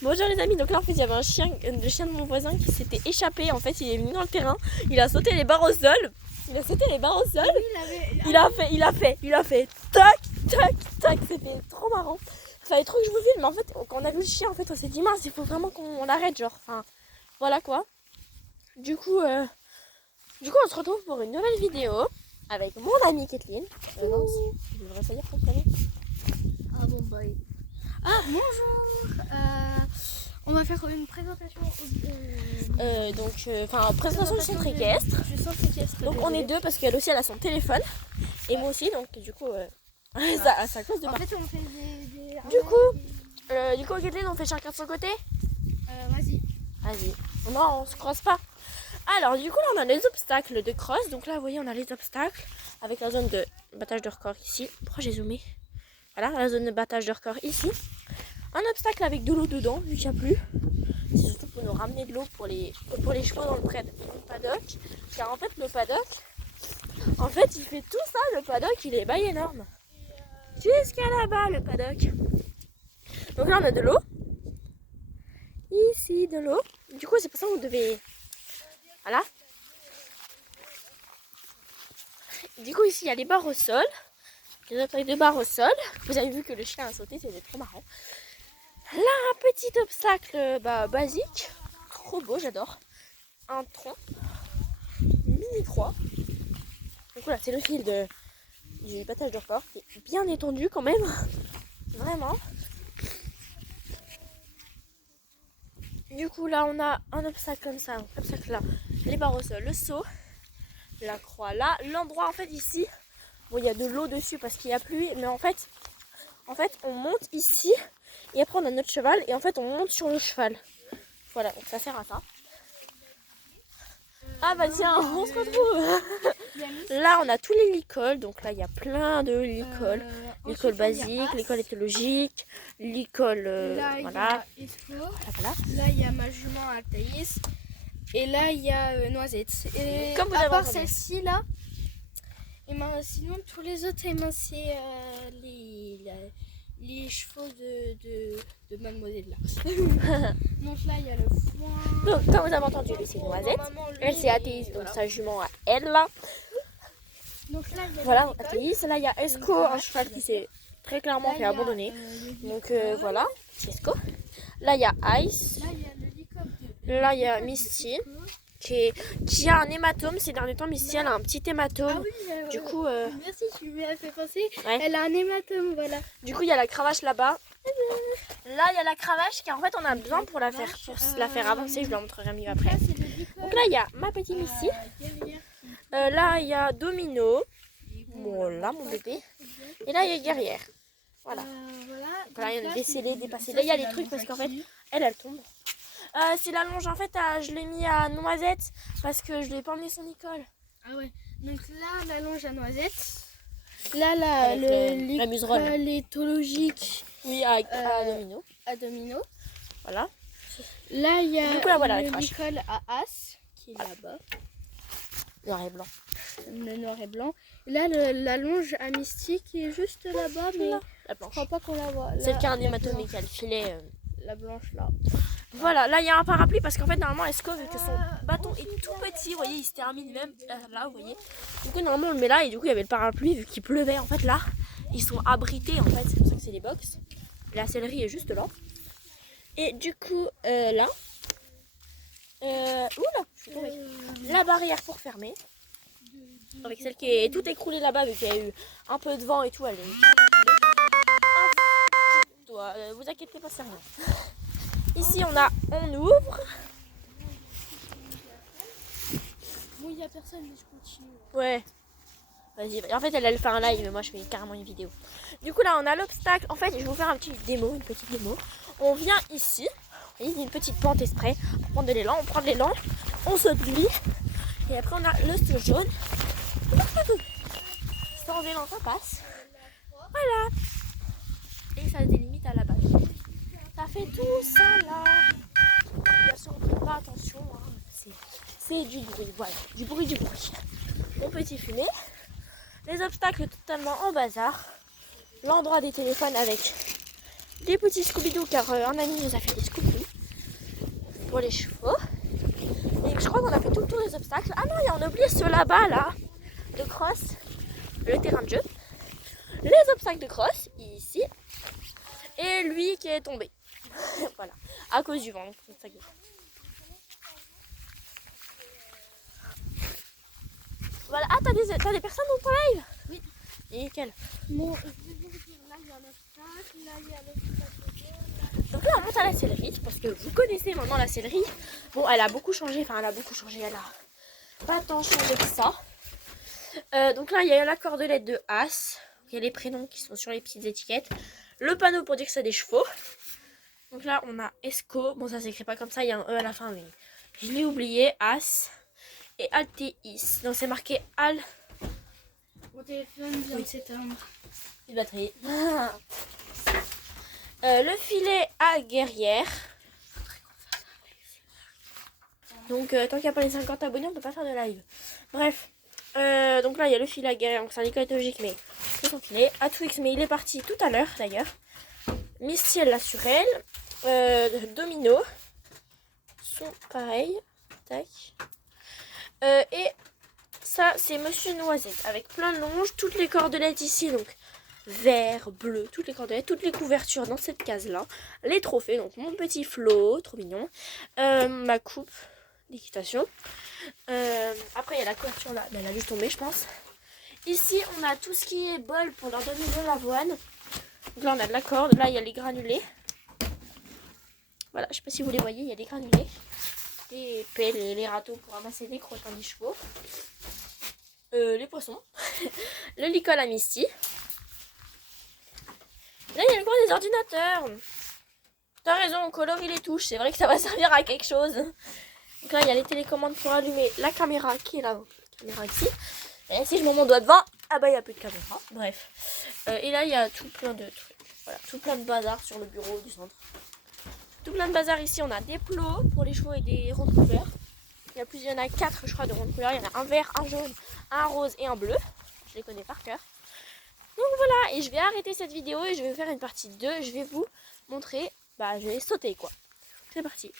Bonjour les amis, donc là en fait il y avait un chien, le chien de mon voisin qui s'était échappé. En fait il est venu dans le terrain, il a sauté les barres au sol. Il a sauté les barres au sol. Il a fait tac, tac, tac. C'était trop marrant. Il fallait trop que je vous filme, mais en fait quand on a vu le chien en fait on s'est dit mince, il faut vraiment qu'on l'arrête genre. Enfin voilà quoi. Du coup on se retrouve pour une nouvelle vidéo avec mon amie Kathleen. Non, je devrais pas dire ton prénom. Ah bon bah. Ah bonjour. On va faire une présentation. Présentation du centre équestre. Donc on est désolée. deux parce qu'elle aussi elle a son téléphone et moi aussi, donc du coup ça cause de En pas. fait on fait des Du coup Kathleen, on fait chacun de son côté. vas-y. Vas-y. Non, on se croise pas. Alors du coup là on a les obstacles de cross. Donc là vous voyez on a les obstacles avec la zone de battage de record ici. Pourquoi j'ai zoomé? Voilà la zone de battage de record ici. Un obstacle avec de l'eau dedans vu qu'il n'y a plus. C'est surtout pour nous ramener de l'eau pour les chevaux dans le paddock. Car en fait le paddock, en fait il fait tout ça, le paddock il est bail énorme. Jusqu'à là-bas le paddock. Donc là on a de l'eau. Ici de l'eau. Du coup c'est pour ça qu'on devait... Voilà. Du coup ici il y a les barres au sol. Les attaques de barres au sol. Vous avez vu que le chien a sauté, c'était trop marrant. Là un petit obstacle basique. Trop beau, j'adore. Un tronc. Mini 3. Donc voilà, c'est le fil du battage de record qui est bien étendu quand même. Vraiment. Du coup là on a un obstacle comme ça, un obstacle là, les barres au sol, le saut, la croix là, l'endroit en fait ici, bon il y a de l'eau dessus parce qu'il y a pluie, mais en fait on monte ici et après on a notre cheval et en fait on monte sur le cheval. Voilà, donc ça sert à ça. Ah bah tiens, on se retrouve. Là on a tous les licoles, donc là il y a plein de licoles. L'école basique, l'école éthologique, l'école Là il voilà. y a Esco. Voilà. Là il y a ma jument Altaïs. Et là il y a Noisette. Et Comme vous à avez part entendu. celle-ci là. Et sinon tous les autres c'est les chevaux de mademoiselle là. Donc là il y a le foin. Donc comme vous avez entendu, lui c'est Noisette. Elle c'est Athéis, donc sa jument à elle là. Donc là il y a Voilà, Athéis. Là il y a Esco, un cheval qui s'est très clairement fait abandonner. Donc voilà, c'est Esco. Là il y a Ice. Là il y a le licop Là il y a Misty qui a un hématome. Ces derniers temps, Misty elle a un petit hématome. Ah oui, Du coup, merci, tu m'y as fait penser. ouais. Elle a un hématome, voilà. Du coup il y a la cravache là-bas. Là il y a la cravache car en fait on a besoin pour la faire avancer. Je la montrerai mieux après. Ça, c'est le licop. Donc là il y a ma petite Misty. Derrière. Là il y a Domino. Voilà mon bébé. Et là il y a Guerrière. Voilà. Voilà. Donc là il y a Donc des scellés, des passés. Là il y a des trucs parce qu'en fait elle tombe. C'est la longe en fait, je l'ai mis à Noisette parce que je l'ai pas emmené son école. Ah ouais. Donc là, la longe à Noisette. Là, Avec la museronne. l'école éthologique Oui, à Domino. à Domino. Voilà. Là, il y a Du coup, là, voilà, la cravache. l'école à As, qui est là-bas. Noir et blanc. Le noir et blanc. Là, la longe à Mystique qui est juste là-bas, mais La je blanche. crois pas qu'on la voit. Celle qui a un la hématome et blanche. qui a le filet. La blanche là. Voilà, là il y a un parapluie parce qu'en fait normalement Esco vu que son bâton est tout petit, vous voyez, il se termine même là, vous voyez. Du coup normalement on le met là et du coup il y avait le parapluie vu qu'il pleuvait en fait là. Ils sont abrités en fait, c'est pour ça que c'est des box. La sellerie est juste là. Et du coup là, oula, je suis tombée. La barrière pour fermer. Avec celle qui est tout écroulée là-bas vu qu'il y a eu un peu de vent et tout, elle est vous inquiétez pas, c'est rien. Ici on ouvre. Bon, il n'y a personne, mais je continue. Ouais. Vas-y. En fait elle fait un live mais moi je fais carrément une vidéo. Du coup là on a l'obstacle. En fait je vais vous faire une petite démo. On vient ici. Vous voyez il y a une petite pente exprès pour prendre de l'élan. On prend de l'élan. On saute lui. Et après on a le saut jaune. Sans élan ça passe. Voilà. Et ça se délimite à la base. Ça fait tout ça là. Bien sûr on ne fait pas attention. Hein. C'est du bruit. Voilà. Du bruit. Mon petit fumet. Les obstacles totalement en bazar. L'endroit des téléphones avec des petits Scooby-Doo car un ami nous a fait des Scooby-Doo pour les chevaux. Et je crois qu'on a fait tout le tour des obstacles. Ah non, on a oublié ceux là-bas là, de cross, le terrain de jeu, les obstacles de cross, ici, et lui qui est tombé. Voilà, à cause du vent. Voilà, ah t'as des personnes dans ton live? Oui. Et quelles? Bon, je vais vous dire, là il y a l'obstacle, là il y a l'obstacle. Donc là on monte à la sellerie, parce que vous connaissez maintenant la sellerie. Bon, elle a beaucoup changé, elle a pas tant changé que ça. Donc là il y a la cordelette de As, il y a les prénoms qui sont sur les petites étiquettes, le panneau pour dire que c'est des chevaux. Donc là on a Esco, bon ça s'écrit pas comme ça, il y a un E à la fin mais je l'ai oublié, As et Altéis. Donc c'est marqué Al. Mon téléphone vient de s'éteindre. Une batterie. Le filet à guerrière. Donc tant qu'il n'y a pas les 50 abonnés, on peut pas faire de live. Bref. Donc là il y a le filet à guerrière, donc c'est un écologique mais c'est son filet. À Twix, mais il est parti tout à l'heure d'ailleurs. Mistiel la surelle. Domino. Sont pareils. Tac. Et ça c'est Monsieur Noisette avec plein de longes. Toutes les cordelettes ici donc. Vert, bleu, toutes les cordelettes, toutes les couvertures dans cette case là, les trophées, donc mon petit Flo, trop mignon, ma coupe d'équitation, après il y a la couverture là, mais elle a juste tombé je pense. Ici on a tout ce qui est bol pour leur donner de l'avoine, donc là on a de la corde, là il y a les granulés, voilà je sais pas si vous les voyez, il y a des granulés, les pelles et les râteaux pour ramasser des crottins des chevaux, les poissons, le licol à Misty. Là, il y a le coin des ordinateurs. T'as raison, on colorie les touches. C'est vrai que ça va servir à quelque chose. Donc là, il y a les télécommandes pour allumer la caméra qui est là. La caméra ici. Et si je mets mon doigt devant, ah bah, il n'y a plus de caméra. Bref. Et là, il y a tout plein de trucs. Voilà, tout plein de bazar sur le bureau du centre. Tout plein de bazar ici. On a des plots pour les chevaux et des ronds de couleur. Il y en a 4, je crois, de ronds de couleur. Il y en a un vert, un jaune, un rose et un bleu. Je les connais par cœur. Donc voilà, et je vais arrêter cette vidéo et je vais faire une partie 2. Je vais vous montrer, je vais sauter quoi. C'est parti.